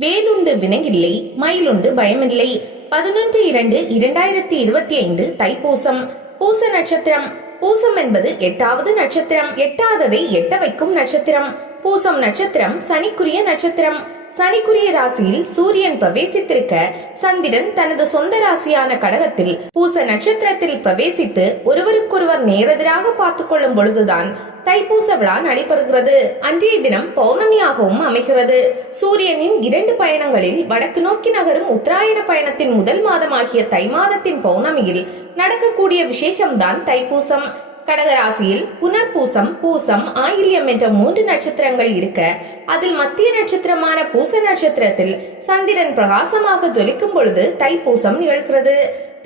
வேலுண்டு வினையில்லை மயிலுண்டு பயமில்லை. பதினொன்று இரண்டு இரண்டாயிரத்தி இருபத்தி ஐந்து தைப்பூசம். பூச நட்சத்திரம். பூசம் என்பது எட்டாவது நட்சத்திரம். எட்டாததை எட்ட வைக்கும் நட்சத்திரம். பூசம் நட்சத்திரம் சனிக்குரிய நட்சத்திரம். சனிக்குரிய ராசியில் சூரியன் பிரவேசித்திருக்க சந்திரன் தனது சொந்த ராசியான கடகத்தில் பூச நட்சத்திரத்தில் பிரவேசித்து ஒருவருக்கொருவர் நேரெதிராக பார்த்துக் கொள்ளும் பொழுதுதான் தைப்பூச விழா நடைபெறுகிறது. அன்றைய தினம் பௌர்ணமியாகவும் அமைகிறது. சூரியனின் இரண்டு பயணங்களில் வடக்கு நோக்கி நகரும் உத்தராயண பயணத்தின் முதல் மாதமாகிய தை மாதத்தின் பௌர்ணமியில் நடக்கக்கூடிய விசேஷம்தான் தைப்பூசம். கடகராசியில் புனர்பூசம் பூசம் ஆயில்யம் என்ற மூன்று நட்சத்திரங்கள் இருக்க அதில் மத்திய நட்சத்திரமான பூச நட்சத்திரத்தில் சந்திரன் பிரகாசமாக ஜொலிக்கும் பொழுது தைப்பூசம் நிகழ்கிறது.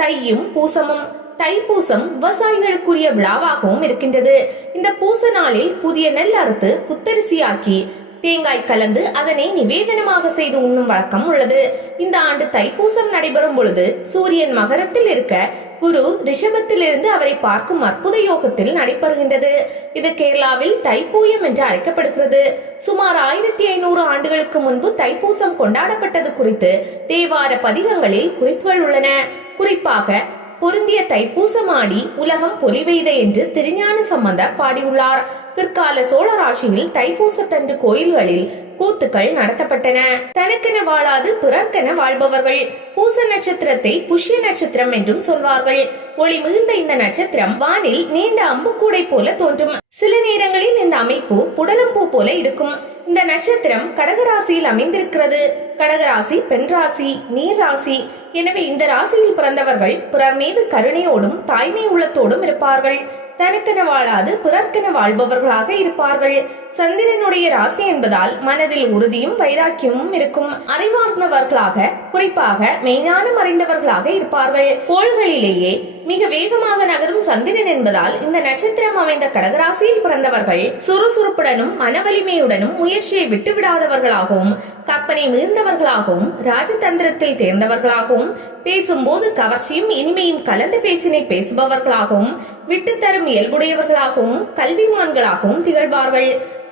தையும் பூசமும் தைப்பூசம் விவசாயிகளுக்குரிய விழாவாகவும் இருக்கின்றது. இந்த பூச நாளில் புதிய நெல் அறுத்து புத்தரிசியாக்கி தேங்காய் கலந்து அதனை நிவேதனமாக செய்து உண்ணும் வழக்கம் உள்ளது. இந்த ஆண்டு தைப்பூசம் நடைபெறும் பொழுது சூரியன் மகரத்தில் இருக்க குரு ரிஷபத்திலிருந்து அவரை பார்க்கும் அற்புத யோகத்தில் நடைபெறுகின்றது. இது கேரளாவில் தைப்பூயம் என்று அழைக்கப்படுகிறது. சுமார் ஆயிரத்தி ஐநூறு ஆண்டுகளுக்கு முன்பு தைப்பூசம் கொண்டாடப்பட்டது குறித்து தேவார பதிகங்களில் குறிப்புகள் உள்ளன. குறிப்பாக பொருந்திய தைப்பூசமாடி உலகம் பொலிவெய்த என்று திருஞான சம்பந்தர் பாடியுள்ளார். பிற்கால சோழராட்சியில் தைப்பூசத்தன்று கோயில்களில் கூத்துக்கள் நடத்தப்பட்டன. தனக்கென வாழாது பிறர்க்கென வாழ்பவர்கள். பூச நட்சத்திரத்தை புஷ்ய நட்சத்திரம் என்றும் சொல்வார்கள். ஒளி மிகுந்த இந்த நட்சத்திரம் வானில் நீண்ட அம்புக்கூடை போல தோன்றும். சில நேரங்களில் இந்த அமைப்பு புடலம்பூ போல இருக்கும். இந்த நட்சத்திரம் கடகராசியில் அமைந்திருக்கிறது. கடகராசி பெண் ராசி நீர் ராசி எனவே இந்த ராசியில் பிறந்தவர்கள் பிறர் மீது கருணையோடும் தாய்மை உள்ளத்தோடும் இருப்பார்கள். தனக்கென வாழாது பிறர்க்கென வாழ்பவர்களாக இருப்பார்கள். சந்திரனுடைய ராசி என்பதால் மனதில் உறுதியும் வைராக்கியமும் இருக்கும். அறிவார்ந்தவர்களாக குறிப்பாக மெய்ஞானம் அறிந்தவர்களாக இருப்பார்கள். கோள்களிலேயே மிக வேகமாக நகரும் சந்திரன் என்பதால் இந்த நட்சத்திரம் அமைந்த கடகராசியில் பிறந்தவர்கள் சுறுசுறுப்புடனும் மனவலிமையுடனும் முயற்சியை விட்டுவிடாதவர்களாகவும் கற்பனை மிகுந்தவர்களாகவும் ராஜதந்திரத்தில் தேர்ந்தவர்களாகவும் பேசும்போது கவர்ச்சியும் இனிமையும் கலந்த பேச்சினை பேசுபவர்களாகவும் விட்டுத்தரும் இயல்புடையவர்களாகவும் கல்விமான்களாகவும் திகழ்வார்கள்.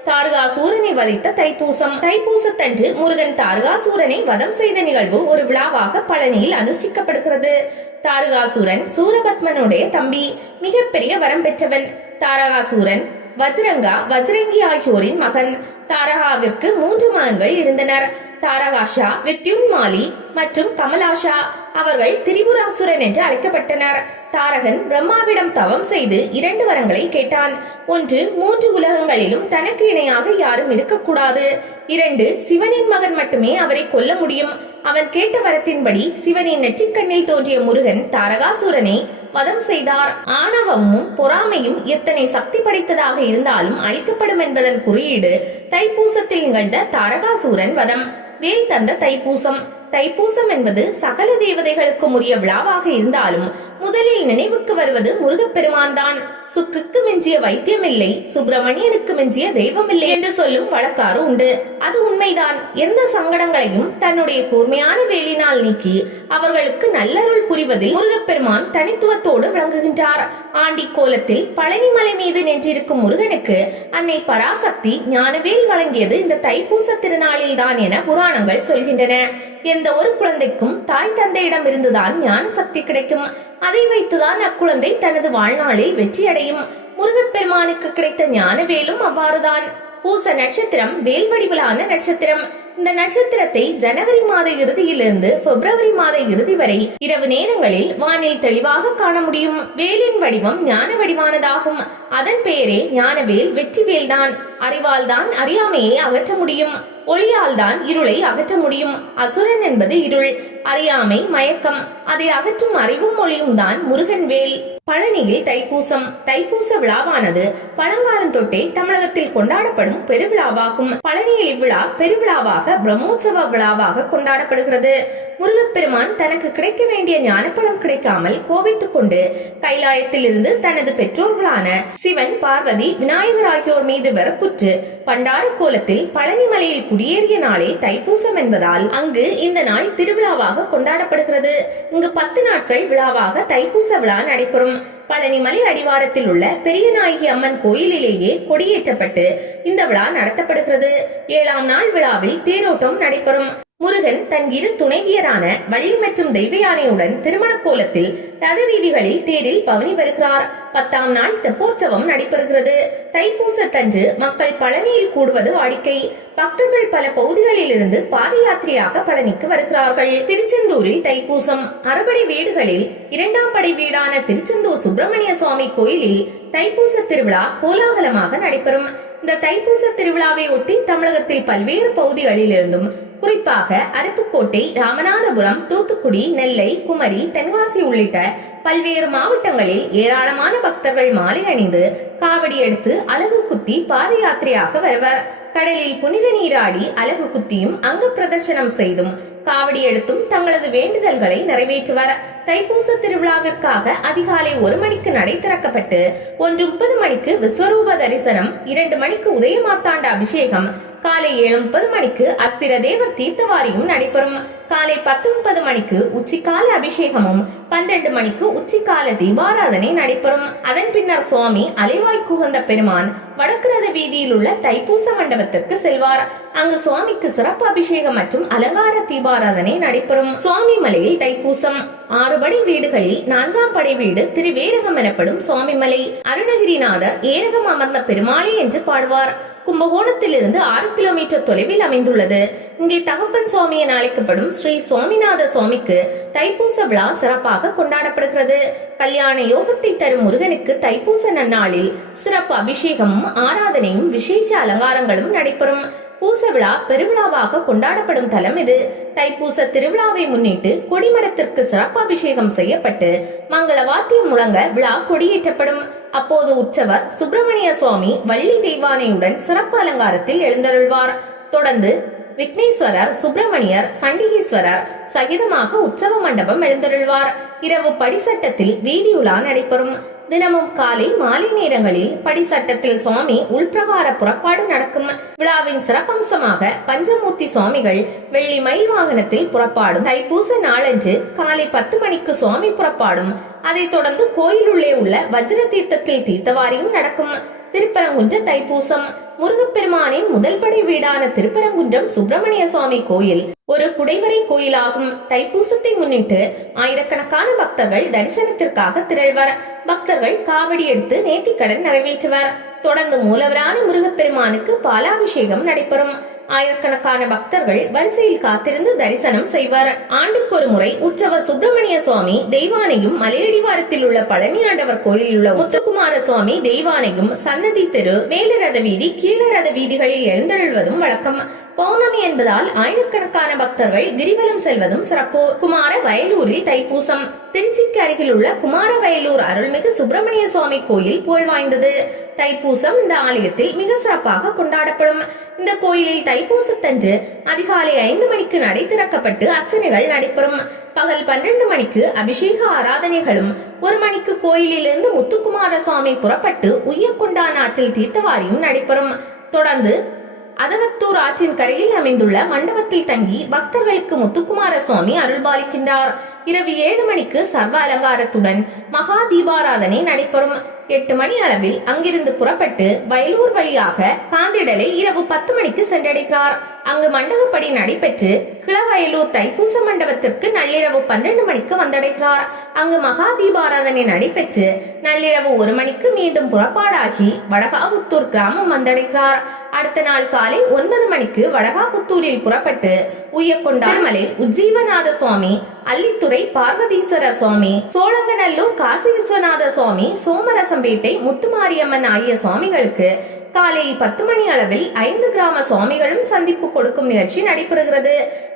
தாரகாசூரனை வதைத்த தைப்பூசம். தைப்பூசத்தன்று முருகன் தாரகாசூரனை வதம் செய்த நிகழ்வு ஒரு விழாவாக பழனியில் அனுஷ்டிக்கப்படுகிறது. தாரகாசூரன் சூரபத்மனுடைய தம்பி மிகப்பெரிய வரம் பெற்றவன். தாரகாசூரன் வஜ்ரங்கா வஜ்ரங்கி ஆகியோரின் மகன் தாரகாவிற்கு மூன்று மகன்கள் இருந்தனர். தாரகாஷா வித்யுன்மாலி மற்றும் கமலாஷா அவர்கள் திரிபுராசுரன் என்று அழைக்கப்பட்டனர். தாரகன் பிரம்மாவிடம் தவம் செய்து இரண்டு வரங்களை கேட்டான். ஒன்று மூன்று உலகங்களிலும் தனக்கு இணையாக யாரும் இருக்கக்கூடாது. இரண்டு சிவனின் மகன் மட்டுமே அவரை கொல்ல முடியும். அவன் கேட்ட வரத்தின்படி சிவனின் நெற்றிக்கண்ணில் தோன்றிய முருகன் தாரகாசுரனை வதம் செய்தார். ஆணவமும் பொறாமையும் எத்தனை சக்தி படைத்ததாக இருந்தாலும் அழிக்கப்படும் என்பதன் குறியீடு தைப்பூசத்தில் நிகழ்ந்த தாரகாசுரன் வதம். வேல் தந்த தைப்பூசம். தைப்பூசம் என்பது சகல தேவதைகளுக்கும் உரிய விழாவாக இருந்தாலும் முதலில் நினைவுக்கு வருவது முருகப்பெருமான் தான் சுக்குக்கு மிஞ்சிய வைத்தியமில்லை சுப்பிரமணியனுக்கு மிஞ்சிய தெய்வமில்லை என்று சொல்லும் வழக்காறு உண்டு. அது உண்மைதான். எந்த சங்கடங்களையும் தன்னுடைய கூர்மையான வேலினால் நீக்கி அவர்களுக்கு நல்லருள் புரிவதில் முருகப்பெருமான் தனித்துவத்தோடு விளங்குகின்றார். ஆண்டி கோலத்தில் பழனிமலை மீது நின்றிருக்கும் முருகனுக்கு அன்னை பராசக்தி ஞானவேல் வழங்கியது இந்த தைப்பூச திருநாளில் தான் என புராணங்கள் சொல்கின்றன. எந்த ஒரு குழந்தைக்கும் தாய் தந்தையிடம் இருந்துதான் ஞான சக்தி கிடைக்கும். அதை வைத்துதான் அக்குழந்தை தனது வாழ்நாளில் வெற்றியடையும். முருகப்பெருமானுக்கு கிடைத்த ஞானவேலும் அவ்வாறுதான். பூச நட்சத்திரம் வேல் வடிவிலான நட்சத்திரம். இந்த நட்சத்திரத்தை ஜனவரி மாத இறுதியிலிருந்து பிப்ரவரி மாத இறுதி வரை இரவு நேரங்களில் வானில் தெளிவாக காண முடியும். வேலின் வடிவம் ஞான வடிவானதாகும். அதன் பெயரே ஞானவேல் வெற்றிவேல் தான் அறிவால் தான் அறியாமையை அகற்ற முடியும். ஒளியால் தான் இருளை அகற்ற முடியும். அசுரன் என்பது இருள். அறியாமை மயக்கம். அதை அகற்றும் அறிவும் மொழியும் தான் முருகன் வேல். பழனியில் தைப்பூசம். தைப்பூச விழாவானது பழங்காலம் தொட்டே தமிழகத்தில் கொண்டாடப்படும் பெருவிழாவாகும். பழனியில் இவ்விழா பெருவிழாவாக பிரம்மோற்சவ விழாவாக கொண்டாடப்படுகிறது. முருகப்பெருமான் தனக்கு கிடைக்க வேண்டிய ஞானப்பழம் கிடைக்காமல் கோபித்துக் கொண்டு கைலாயத்தில் இருந்து தனது பெற்றோர்களான சிவன் பார்வதி விநாயகர் ஆகியோர் மீது வரப்புற்று பண்டார கோலத்தில் பழனிமலையில் குடியேறிய நாளே தைப்பூசம் என்பதால் அங்கு இந்த நாள் திருவிழாவாக கொண்டாடப்படுகிறது. இங்கு பத்து நாட்கள் விழாவாக தைப்பூச விழா நடைபெறும். பழனிமலை அடிவாரத்தில் உள்ள பெரியநாயகி அம்மன் கோயிலிலேயே கொடியேற்றப்பட்டு இந்த விழா நடத்தப்படுகிறது. ஏழாம் நாள் விழாவில் தேரோட்டம் நடைபெறும். முருகன் தன் இரு துணைவியரான வள்ளி மற்றும் தெய்வயானையுடன் திருமண கோலத்தில் ரத வீதிகளில் தேரில் பவனி வருகிறார். பத்தாம் நாள் தெப்போற்சவம் நடைபெறுகிறது. தைப்பூசத்தன்று மக்கள் பழனியில் கூடுவது வாடிக்கை. பக்தர்கள் பல பகுதிகளில் இருந்து பாத யாத்திரையாக பழனிக்கு வருகிறார்கள். திருச்செந்தூரில் தைப்பூசம். அறுபடை வீடுகளில் இரண்டாம் படை வீடான திருச்செந்தூர் சுப்பிரமணிய சுவாமி கோயிலில் தைப்பூச திருவிழா கோலாகலமாக நடைபெறும். இந்த தைப்பூச திருவிழாவை ஒட்டி தமிழகத்தில் பல்வேறு பகுதிகளில் இருந்தும் குறிப்பாக அருப்புக்கோட்டை ராமநாதபுரம் தூத்துக்குடி நெல்லை குமரி தென்காசி உள்ளிட்ட பல்வேறு மாவட்டங்களில் ஏராளமான பக்தர்கள் மாலை அணிந்து காவடி எடுத்து அலகு குத்தி பாத யாத்திரையாக வருவர். கடலில் புனித நீராடி அலகு குத்தியும் அங்க பிரதர்ஷனம் செய்தும் காவடி எடுத்தும் தங்களது வேண்டுதல்களை நிறைவேற்றுவர். தைப்பூச திருவிழாவிற்காக அதிகாலை ஒரு மணிக்கு நடை திறக்கப்பட்டு ஒன்று முப்பது மணிக்கு விஸ்வரூப தரிசனம் இரண்டு மணிக்கு உதயமாத்தாண்ட அபிஷேகம் காலை ஏழு முப்பது மணிக்கு அஸ்திர தேவர் தீர்த்தவாரியும் நடைபெறும். காலை பத்து முப்பது மணிக்கு உச்சிக்கால அபிஷேகமும் பன்னிரண்டு மணிக்கு உச்சிக்கால தீபாராதனை நடைபெறும். அதன் பின்னர் சுவாமி அலைவாய் குகந்த பெருமான் வடக்கு ரத வீதியில் உள்ள தைப்பூச மண்டபத்திற்கு செல்வார். அங்கு சுவாமிக்கு சிறப்பு அபிஷேகம் மற்றும் அலங்கார தீபாராதனை நடைபெறும். சுவாமி மலையில் தைப்பூசம். ஆறுபடை வீடுகளில் நான்காம் படை வீடு திருவேரகம் எனப்படும் சுவாமிமலை அருணகிரிநாதர் ஏரகம் அமர்ந்த பெருமாளே என்று பாடுவார். கும்பகோணத்திலிருந்து ஆறு கிலோமீட்டர் தொலைவில் அமைந்துள்ளது. இங்கே தகப்பன் சுவாமி என அழைக்கப்படும் ஸ்ரீ சுவாமிநாத சுவாமிக்கு தைப்பூச விழா சிறப்பாக கொண்டாடப்படுகிறது. கல்யாண யோகத்தை தரும் முருகனுக்கு தைப்பூச நன்னாளில் சிறப்பு அபிஷேகமும் ஆராதனையும் விசேஷ அலங்காரங்களும் நடைபெறும். பூச விழா பெருவிழாவாக கொண்டாடப்படும் தலம் இது. தைப்பூச திருவிழாவை முன்னிட்டு கொடிமரத்திற்கு சிறப்பு அபிஷேகம் செய்யப்பட்டு மங்கள வாத்தியம் முழங்க விழா கொடியேற்றப்படும். அப்போது உற்சவர் சுப்பிரமணிய சுவாமி வள்ளி தெய்வானையுடன் சிறப்பு அலங்காரத்தில் எழுந்தருள்வார். தொடர்ந்து விக்னேஸ்வரர் சுப்பிரமணியர் சண்டிகேஸ்வரர் சகிதமாக உற்சவ மண்டபம் எழுந்தருள்வார். இரவு படிசட்டத்தில் வீதி உலா நடைபெறும். தினமும் காலை மாலை நேரங்களில் படிசட்டத்தில் சுவாமி உள்பிரகார புறப்பாடு நடக்கும். விழாவின் சிறப்பம்சமாக பஞ்சமூர்த்தி சுவாமிகள் வெள்ளி மயில் வாகனத்தில் புறப்பாடும். தைப்பூச நாளன்று காலை பத்து மணிக்கு சுவாமி புறப்பாடும். அதைத் தொடர்ந்து கோயிலுள்ளே உள்ள வஜ்ர தீர்த்தத்தில் தீர்த்தவாரியும் நடக்கும். திருப்பரங்குன்ற தைப்பூசம். முருகப்பெருமானின் முதல் படை வீடான திருப்பரங்குன்றம் சுப்பிரமணிய சுவாமி கோயில் ஒரு குடைவரை கோயிலாகும். தைப்பூசத்தை முன்னிட்டு ஆயிரக்கணக்கான பக்தர்கள் தரிசனத்திற்காக திரள்வர். பக்தர்கள் காவடி எடுத்து நேர்த்திக்கடன் நிறைவேற்றுவர். தொடர்ந்து மூலவரான முருகப்பெருமானுக்கு பாலாபிஷேகம் நடைபெறும். ஆயிரக்கணக்கான பக்தர்கள் வரிசையில் காத்திருந்து தரிசனம் செய்வார். ஆண்டுக்கு ஒரு முறை உற்சவ சுப்பிரமணிய சுவாமி தெய்வானையும் மலையடிவாரத்தில் உள்ள பழனி ஆண்டவர் கோயிலில் உள்ள உச்சகுமார சுவாமி தெய்வானையும் சன்னதி தெரு மேலரத வீதி கீழரத வீதிகளில் எழுந்தருள்வதும் வழக்கம். பௌர்ணமி என்பதால் ஆயிரக்கணக்கான பக்தர்கள் கிரிவலம் செல்வதும் சிறப்பு. குமார வயலூரில் தைப்பூசம். திருச்சிக்கு அருகில் உள்ள குமார வயலூர் அருள்மிகு சுப்பிரமணிய சுவாமி கோயில் புகழ் வாய்ந்தது. தைப்பூசம் இந்த ஆலயத்தில் மிக சிறப்பாக கொண்டாடப்படும். இந்த கோயிலில் தைப்பூசத்தன்று அதிகாலை ஐந்து மணிக்கு நடை திறக்கப்பட்டு அர்ச்சனைகள் நடைபெறும். பகல் பன்னெண்டு மணிக்கு அபிஷேக ஆராதனைகளும் ஒரு மணிக்கு கோயிலிலிருந்து முத்துக்குமார சுவாமி புறப்பட்டு உய்யக்கொண்டான் ஆற்றில் தீர்த்தவாரியும் நடைபெறும். தொடர்ந்து அதவத்தூர் ஆற்றின் கரையில் அமைந்துள்ள மண்டபத்தில் தங்கி பக்தர்களுக்கு முத்துக்குமார சுவாமி அருள்பாலிக்கின்றார். இரவு ஏழு மணிக்கு சர்வ அலங்காரத்துடன் மகா தீபாராதனை நடைபெறும். எட்டு மணி அளவில் அங்கிருந்து புறப்பட்டு வயலூர் வழியாக காந்திடலை இரவு பத்து மணிக்கு சென்றடைகிறார். அங்கு மண்டபப்படி நடைபெற்று கிளவயலூர் தைப்பூச மண்டபத்திற்கு நள்ளிரவு பன்னெண்டு மணிக்கு வந்தடைகிறார். அங்கு மகா தீபாராதனை நடைபெற்று நள்ளிரவு ஒரு மணிக்கு மீண்டும் புறப்பாடாகி வடகாபுத்தூர் கிராமம் வந்தடைகிறார். அடுத்த நாள் காலை ஒன்பது மணிக்கு வடகாபுத்தூரில் புறப்பட்டு உய்யக்கொண்டார் உஜ்ஜீவநாத சுவாமி அல்லித்துறை பார்வதீஸ்வர சுவாமி சோழங்கநல்லூர் காசி விஸ்வநாத சுவாமி சோமரசம்பேட்டை முத்துமாரியம்மன் ஆகிய சுவாமிகளுக்கு காலை பத்து மணி அளவில் ஐந்து கிராம சுவாமிகளும் சந்திப்பு கொடுக்கும் நிகழ்ச்சி நடைபெறுகிறது.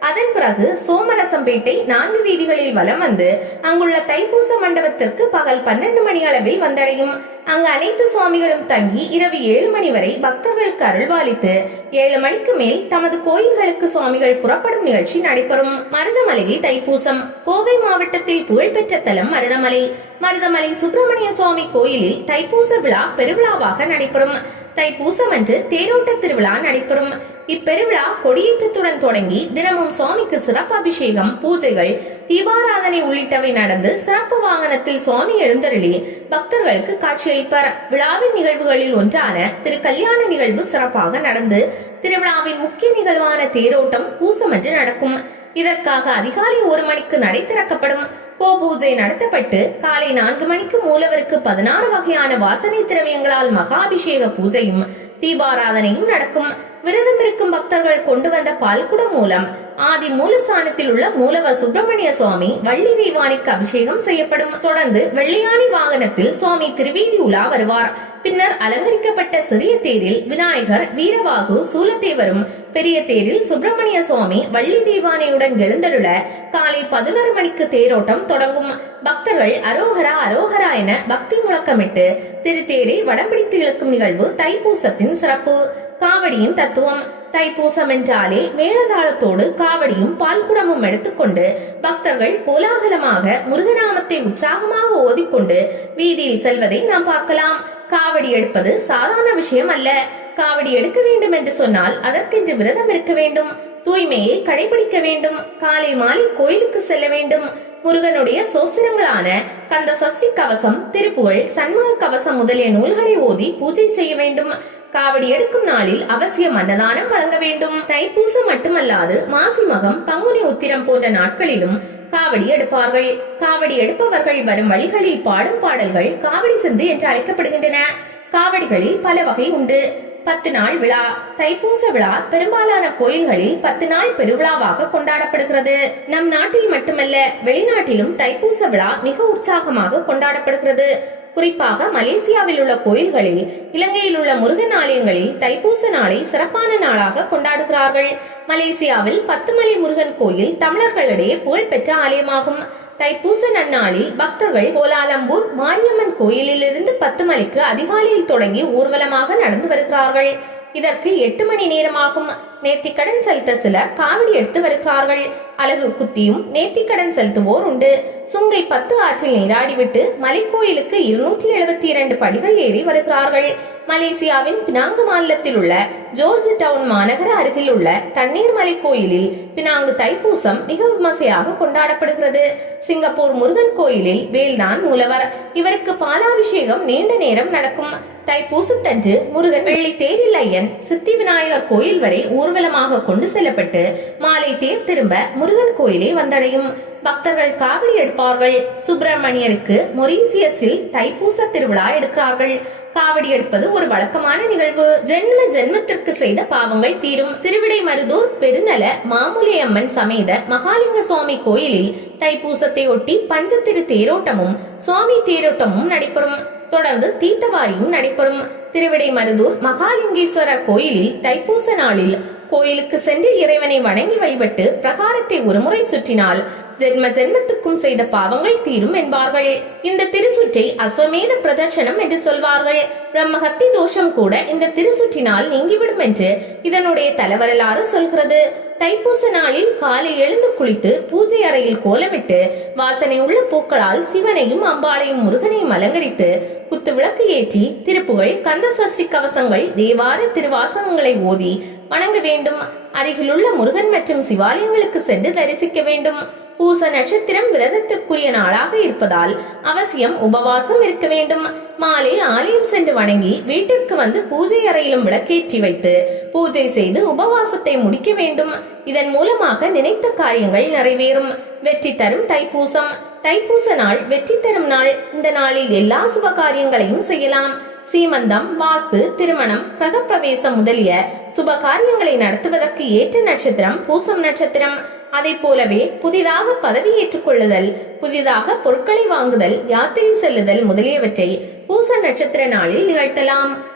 அதன் பிறகு சோமரசம்பேட்டை நான்கு வீதிகளில் வலம் வந்து அங்குள்ள தைப்பூச மண்டபத்திற்கு பகல் பன்னெண்டு மணி அளவில் வந்தடையும். அங்கு அனைத்து சுவாமிகளும் தங்கி இரவு ஏழு மணி வரை பக்தர்களுக்கு அருள்வாளித்து ஏழு மணிக்கு மேல் தமது கோயில்களுக்கு சுவாமிகள் புறப்படும் நிகழ்ச்சி நடைபெறும். மருதமலையில் தைப்பூசம். கோவை மாவட்டத்தில் புகழ்பெற்ற தலம் மருதமலை. மருதமலை சுப்பிரமணிய சுவாமி கோயிலில் தைப்பூச விழா பெருவிழாவாக நடைபெறும். தைப்பூசம் அன்று தேரோட்ட திருவிழா நடைபெறும். இப்பெருவிழா கொடியேற்றத்துடன் தொடங்கி தினமும் சுவாமிக்கு சிறப்பு அபிஷேகம் பூஜைகள் தீபாராதனை உள்ளிட்டவை நடந்து சிறப்பு வாகனத்தில் சுவாமி எழுந்தருளி பக்தர்களுக்கு காட்சியளிப்பார். விழாவின் நிகழ்வுகளில் ஒன்றான திரு கல்யாண நிகழ்வு சிறப்பாக நடந்து திருவிழாவின் முக்கிய நிகழ்வான தேரோட்டம் பூசம் அன்று நடக்கும். இதற்காக அதிகாலை ஒரு மணிக்கு நடை திறக்கப்படும். கோபூஜை நடத்தப்பட்டு காலை நான்கு மணிக்கு மூலவருக்கு பதினாறு வகையான வாசனை திரவியங்களால் மகாபிஷேக பூஜையும் தீபாராதனையும் நடக்கும். விரதம் இருக்கும் பக்தர்கள் கொண்டு வந்த பால்குடம் மூலம் ஆதி மூலஸ்தானத்தில் உள்ள மூலவர் சுப்பிரமணிய சுவாமி வள்ளி தெய்வானிக்கு அபிஷேகம் செய்யப்படும். தொடர்ந்து வெள்ளையானி வாகனத்தில் சுவாமி திருவேதி உலா வருவார். பின்னர் அலங்கரிக்கப்பட்ட சிறிய தேரில் விநாயகர் வீரவாகு சூலத்தேவரும் பெரிய தேரில் சுப்பிரமணிய சுவாமி வள்ளி தெய்வானையுடன் எழுந்தருள காலை பதினொரு மணிக்கு தேரோட்டம் தொடங்கும். பக்தர்கள் அரோகரா அரோகரா என பக்தி முழக்கமிட்டு திருத்தேரை வடம்பிடித்து இழுக்கும் நிகழ்வு தைப்பூசத்தின் சிறப்பு. காவடியின் தத்துவம் தைப்பூசம் என்றாலே மேலதாளத்தோடு காவடியும் பால்குடமும் எடுத்துக்கொண்டு பக்தர்கள் கோலாகலமாக முருகநாமத்தை உற்சாகமாக ஓதிக்கொண்டு வீதியில் செல்வதை நாம் பார்க்கலாம். காவடி எடுப்பது சாதாரண விஷயம் அல்ல. காவடி எடுக்க வேண்டும் என்று சொன்னால் அதற்கென்று விரதம் இருக்க வேண்டும். தூய்மையை கடைபிடிக்க வேண்டும். காலை மாலை கோயிலுக்கு செல்ல வேண்டும். முருகனுடைய சோசனங்களான கந்த சஷ்டி கவசம் திருப்புகழ் சண்முக கவசம் முதலிய நூல்களை ஓதி பூஜை செய்ய வேண்டும். காவடி எடுக்கும் நாளில் அவசியம் அன்னதானம் வழங்க வேண்டும். தைப்பூசம் மட்டுமல்லாது மாசி மகம் பங்குனி உத்திரம் போன்ற நாட்களிலும் காவடி எடுப்பார்கள். காவடி எடுப்பவர்கள் வரும் வழிகளில் பாடும் பாடல்கள் காவடி சிந்து என்று அழைக்கப்படுகின்றன. காவடிகளில் பல வகை உண்டு. பத்து நாள் விழா. தைப்பூச விழா பெரும்பாலான கோயில்களில் பத்து நாள் பெருவிழாவாக கொண்டாடப்படுகிறது. நம் நாட்டில் மட்டுமல்ல வெளிநாட்டிலும் தைப்பூச விழா மிக உற்சாகமாக கொண்டாடப்படுகிறது. குறிப்பாக மலேசியாவில் உள்ள கோயில்களில் இலங்கையில் உள்ள முருகன் ஆலயங்களில் தைப்பூச நாளை சிறப்பான நாளாக கொண்டாடுகிறார்கள். மலேசியாவில் பத்துமலை முருகன் கோயில் தமிழர்களிடையே புகழ்பெற்ற ஆலயமாகும். தைப்பூச நன்னாளில் பக்தர்கள் கோலாலம்பூர் மாரியம்மன் கோயிலிலிருந்து பத்து மணிக்கு அதிகாலையில் தொடங்கி ஊர்வலமாக நடந்து வருகிறார்கள். இதற்கு எட்டு மணி நேரமாகும். நேர்த்திக்கடன் செலுத்த சிலர் காவடி எடுத்து வருகிறார்கள். அலகு குத்தியும் நேர்த்திக்கடன் செலுத்துவோர் உண்டு. சுங்கை பத்து ஆற்றில் நீராடிவிட்டு மலைக்கோயிலுக்கு இருநூற்றி எழுபத்தி இரண்டு படிகள் ஏறி வருகிறார்கள். மலேசியாவின் பினாங்கு மாநிலத்தில் உள்ள ஜோர்ஜ் டவுன் மாநகர அருகில் உள்ள தண்ணீர் மலை கோயிலில் பினாங்கு தைப்பூசம் மிக விமர்சையாக கொண்டாடப்படுகிறது. சிங்கப்பூர் முருகன் கோயிலில் வேல்தான் மூலவர். இவருக்கு பாலாபிஷேகம் நீண்ட நேரம் நடக்கும். தைப்பூசத்தன்று முருகன் வெள்ளி தேரில் ஐயன் சித்தி விநாயகர் கோயில் வரை ஊர்வலமாக கொண்டு செல்லப்பட்டு மாலை தேர் திரும்ப முருகன் முருகன் கோயிலை வந்தடையும். பக்தர்கள் காவடி எடுப்பார்கள். சுப்பிரமணியருக்கு மொரீசியஸில் தைப்பூச திருவிழா எடுக்கிறார்கள். காவடி எடுப்பது ஒரு வழக்கமான நிகழ்வு. ஜென்ம ஜென்மத்திற்கு செய்த பாவங்கள் தீரும். திருவிடை மருதூர் பெருநல மாமுலி அம்மன் சமேத மகாலிங்க சுவாமி கோயிலில் தைப்பூசத்தை ஒட்டி பஞ்சத்திரு தேரோட்டமும் சுவாமி தேரோட்டமும் நடைபெறும். தொடர்ந்து தீர்த்தவாரியும் நடைபெறும். திருவிடை மருதூர் மகாலிங்கேஸ்வரர் கோயிலில் தைப்பூச நாளில் கோயிலுக்கு சென்று இறைவனை வணங்கி வழிபட்டு பிரகாரத்தை ஒருமுறை சுற்றினால் ஜென்ம ஜென்மத்துக்கும் செய்த பாவங்கள் தீரும் என்பார்கள். இந்த திருசுற்றை அஸ்வமேத பிரதர்சனம் என்று சொல்வார்கள். பிரம்மஹத்தி தோஷம் கூட இந்த திருசுற்றினால் நீங்கிவிடும் என்று இதனுடைய தலவரலாறு சொல்கிறது. தைப்பூச நாளில் காலை எழுந்து குளித்து பூஜை அறையில் கோலமிட்டு வாசனை உள்ள பூக்களால் சிவனையும் அம்பாளையும் முருகனையும் அலங்கரித்து குத்து விளக்கு ஏற்றி திருப்புகள் கந்த சஷ்டி கவசங்கள் தேவார திருவாசகங்களை ஓதி வணங்க வேண்டும். அருகிலுள்ள முருகன் மற்றும் சிவாலயங்களுக்கு சென்று தரிசிக்க வேண்டும். பூச நட்சத்திரம் விரதத்திற்குரிய நாளாக இருப்பதால் அவசியம் உபவாசம் இருக்க வேண்டும். மாலை ஆலயம் சென்று வணங்கி வீட்டிற்கு வந்து பூஜை அறையிலும் விளக்கேற்றி வைத்து பூஜை செய்து உபவாசத்தை முடிக்க வேண்டும். இதன் மூலமாக நினைத்த காரியங்கள் நிறைவேறும். வெற்றி தரும் தைப்பூசம். தைப்பூச நாள் வெற்றி தரும் நாள். இந்த நாளில் எல்லா சுப காரியங்களையும் செய்யலாம். சீமந்தம் வாஸ்து திருமணம் கிரகப்பிரவேசம் முதலிய சுப காரியங்களை நடத்துவதற்கு ஏற்ற நட்சத்திரம் பூசம் நட்சத்திரம். அதை போலவே புதிதாக பதவி ஏற்றுக்கொள்ளுதல் புதிதாக பொருட்களை வாங்குதல் யாத்திரை செல்லுதல் முதலியவற்றை பூச நட்சத்திர நாளில் நிகழ்த்தலாம்.